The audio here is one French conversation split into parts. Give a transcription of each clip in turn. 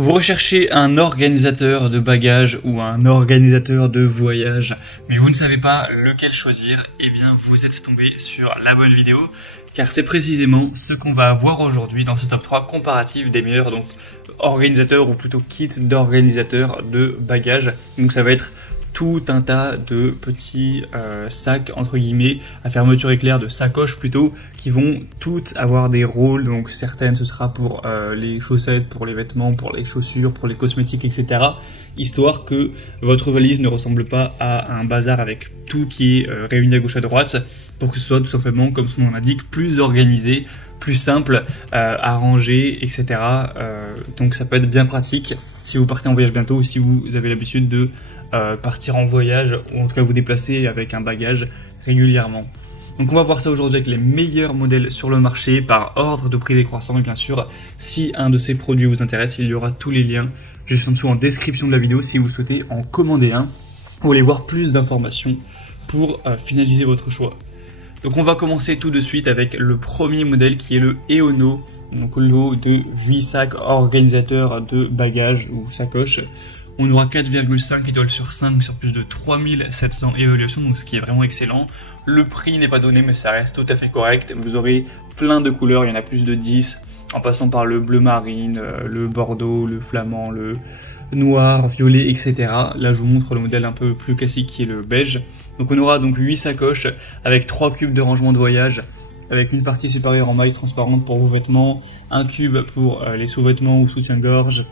Vous recherchez un organisateur de bagages ou un organisateur de voyage, mais vous ne savez pas lequel choisir, eh bien vous êtes tombé sur la bonne vidéo, car c'est précisément ce qu'on va voir aujourd'hui dans ce top 3 comparatif des meilleurs organisateurs ou plutôt kits d'organisateurs de bagages. Donc ça va être tout un tas de petits sacs entre guillemets à fermeture éclair, de sacoches plutôt, qui vont toutes avoir des rôles. Donc certaines ce sera pour les chaussettes, pour les vêtements, pour les chaussures, pour les cosmétiques, etc. Histoire que votre valise ne ressemble pas à un bazar avec tout qui est réuni à gauche à droite, pour que ce soit tout simplement, comme son nom l'indique, plus organisé, plus simple à ranger, etc. Donc ça peut être bien pratique si vous partez en voyage bientôt ou si vous avez l'habitude de partir en voyage ou en tout cas vous déplacer avec un bagage régulièrement. Donc on va voir ça aujourd'hui avec les meilleurs modèles sur le marché par ordre de prix décroissant, et bien sûr si un de ces produits vous intéresse, il y aura tous les liens juste en dessous en description de la vidéo si vous souhaitez en commander un ou voulez voir plus d'informations pour finaliser votre choix. Donc on va commencer tout de suite avec le premier modèle qui est le Eono, donc lot de 8 sacs organisateurs de bagages ou sacoches. On aura 4,5 étoiles sur 5 sur plus de 3700 évaluations, donc ce qui est vraiment excellent. Le prix n'est pas donné mais ça reste tout à fait correct. Vous aurez plein de couleurs, il y en a plus de 10, en passant par le bleu marine, le bordeaux, le flamand, le noir, violet, etc. Là je vous montre le modèle un peu plus classique qui est le beige. Donc on aura donc 8 sacoches avec 3 cubes de rangement de voyage, avec une partie supérieure en maille transparente pour vos vêtements, un cube pour les sous-vêtements ou soutien-gorge,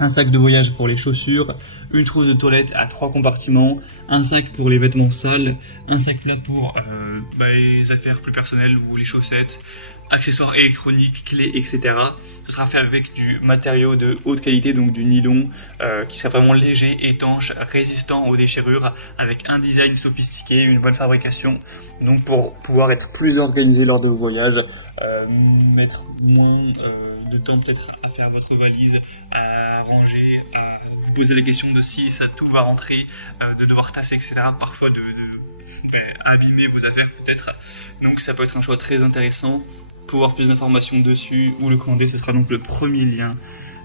un sac de voyage pour les chaussures, une trousse de toilette à 3 compartiments, un sac pour les vêtements sales, un sac plat pour les affaires plus personnelles ou les chaussettes, accessoires électroniques, clés, etc. Ce sera fait avec du matériau de haute qualité, donc du nylon, qui sera vraiment léger, étanche, résistant aux déchirures, avec un design sophistiqué, une bonne fabrication, donc pour pouvoir être plus organisé lors de vos voyages, mettre moins de temps peut-être à faire votre valise, à ranger, à vous poser la question de si ça tout va rentrer, de devoir tasser, etc. Parfois abîmer vos affaires peut-être. Donc ça peut être un choix très intéressant. Pour avoir plus d'informations dessus ou le commander, ce sera donc le premier lien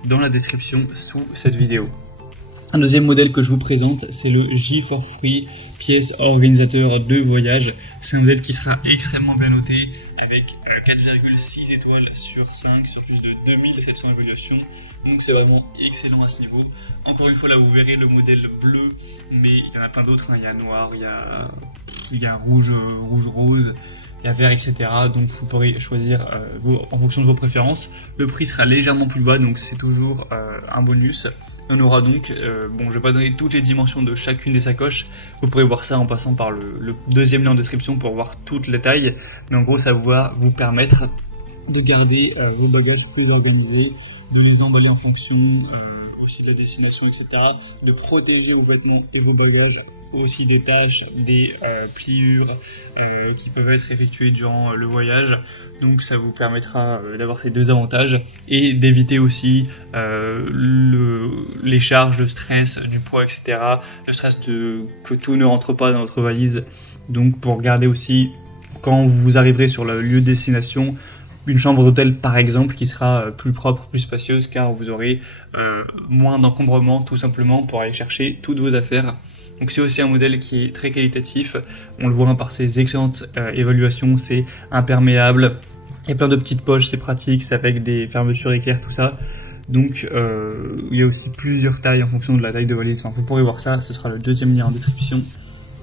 dans la description sous cette vidéo. Un deuxième modèle que je vous présente, c'est le G4Free pièce organisateur de voyage. C'est un modèle qui sera extrêmement bien noté avec 4,6 étoiles sur 5 sur plus de 2700 évaluations. Donc c'est vraiment excellent à ce niveau. Encore une fois là vous verrez le modèle bleu, mais il y en a plein d'autres, hein. Il y a noir, il y a rouge, rose, il y a vert, etc. Donc vous pourrez choisir en fonction de vos préférences. Le prix sera légèrement plus bas, donc c'est toujours un bonus. On aura donc, je vais pas donner toutes les dimensions de chacune des sacoches, vous pourrez voir ça en passant par le deuxième lien en description pour voir toutes les tailles, mais en gros ça va vous permettre de garder vos bagages plus organisés, de les emballer en fonction aussi de la destination, etc., de protéger vos vêtements et vos bagages aussi des taches, des pliures qui peuvent être effectuées durant le voyage. Donc ça vous permettra d'avoir ces deux avantages et d'éviter aussi les charges de stress, du poids, etc., le stress que tout ne rentre pas dans votre valise. Donc pour garder aussi, quand vous arriverez sur le lieu de destination, une chambre d'hôtel par exemple qui sera plus propre, plus spacieuse, car vous aurez moins d'encombrement tout simplement pour aller chercher toutes vos affaires. Donc c'est aussi un modèle qui est très qualitatif, on le voit par ses excellentes évaluations, c'est imperméable, il y a plein de petites poches, c'est pratique, c'est avec des fermetures éclair, tout ça. Donc il y a aussi plusieurs tailles en fonction de la taille de valise, enfin, vous pourrez voir ça, ce sera le deuxième lien en description.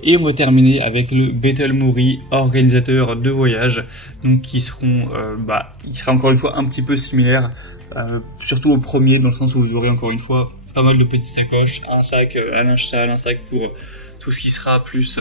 Et on va terminer avec le Bethel Mori organisateur de voyage, donc qui seront, il sera encore une fois un petit peu similaire, surtout au premier, dans le sens où vous aurez encore une fois pas mal de petites sacoches, un sac à linge sale, un sac pour tout ce qui sera plus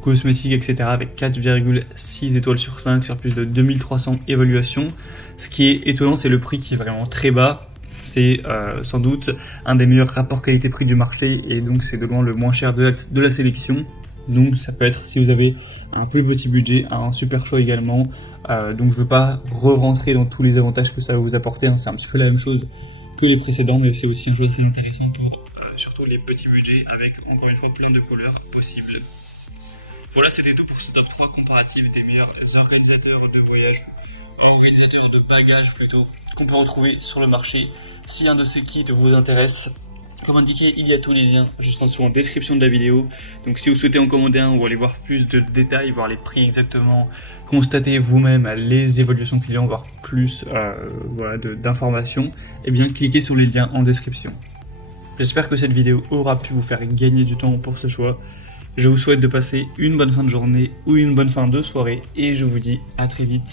cosmétique, etc. avec 4,6 étoiles sur 5 sur plus de 2300 évaluations. Ce qui est étonnant, c'est le prix qui est vraiment très bas. C'est sans doute un des meilleurs rapports qualité-prix du marché et donc c'est de loin le moins cher de la sélection. Donc ça peut être, si vous avez un plus petit budget, un super choix également. Donc je ne veux pas re-rentrer dans tous les avantages que ça va vous apporter, hein. C'est un petit peu la même chose que les précédents, mais c'est aussi un choix très intéressant pour surtout les petits budgets avec encore une fois plein de couleurs possibles. Voilà, c'était tout pour ce top 3 comparatif des meilleurs organisateurs de voyage organisateur de bagages plutôt, qu'on peut retrouver sur le marché. Si un de ces kits vous intéresse, comme indiqué, il y a tous les liens juste en dessous en description de la vidéo. Donc si vous souhaitez en commander un ou aller voir plus de détails, voir les prix exactement, constater vous-même les évolutions clients, voir plus d'informations, eh bien cliquez sur les liens en description. J'espère que cette vidéo aura pu vous faire gagner du temps pour ce choix. Je vous souhaite de passer une bonne fin de journée ou une bonne fin de soirée et je vous dis à très vite.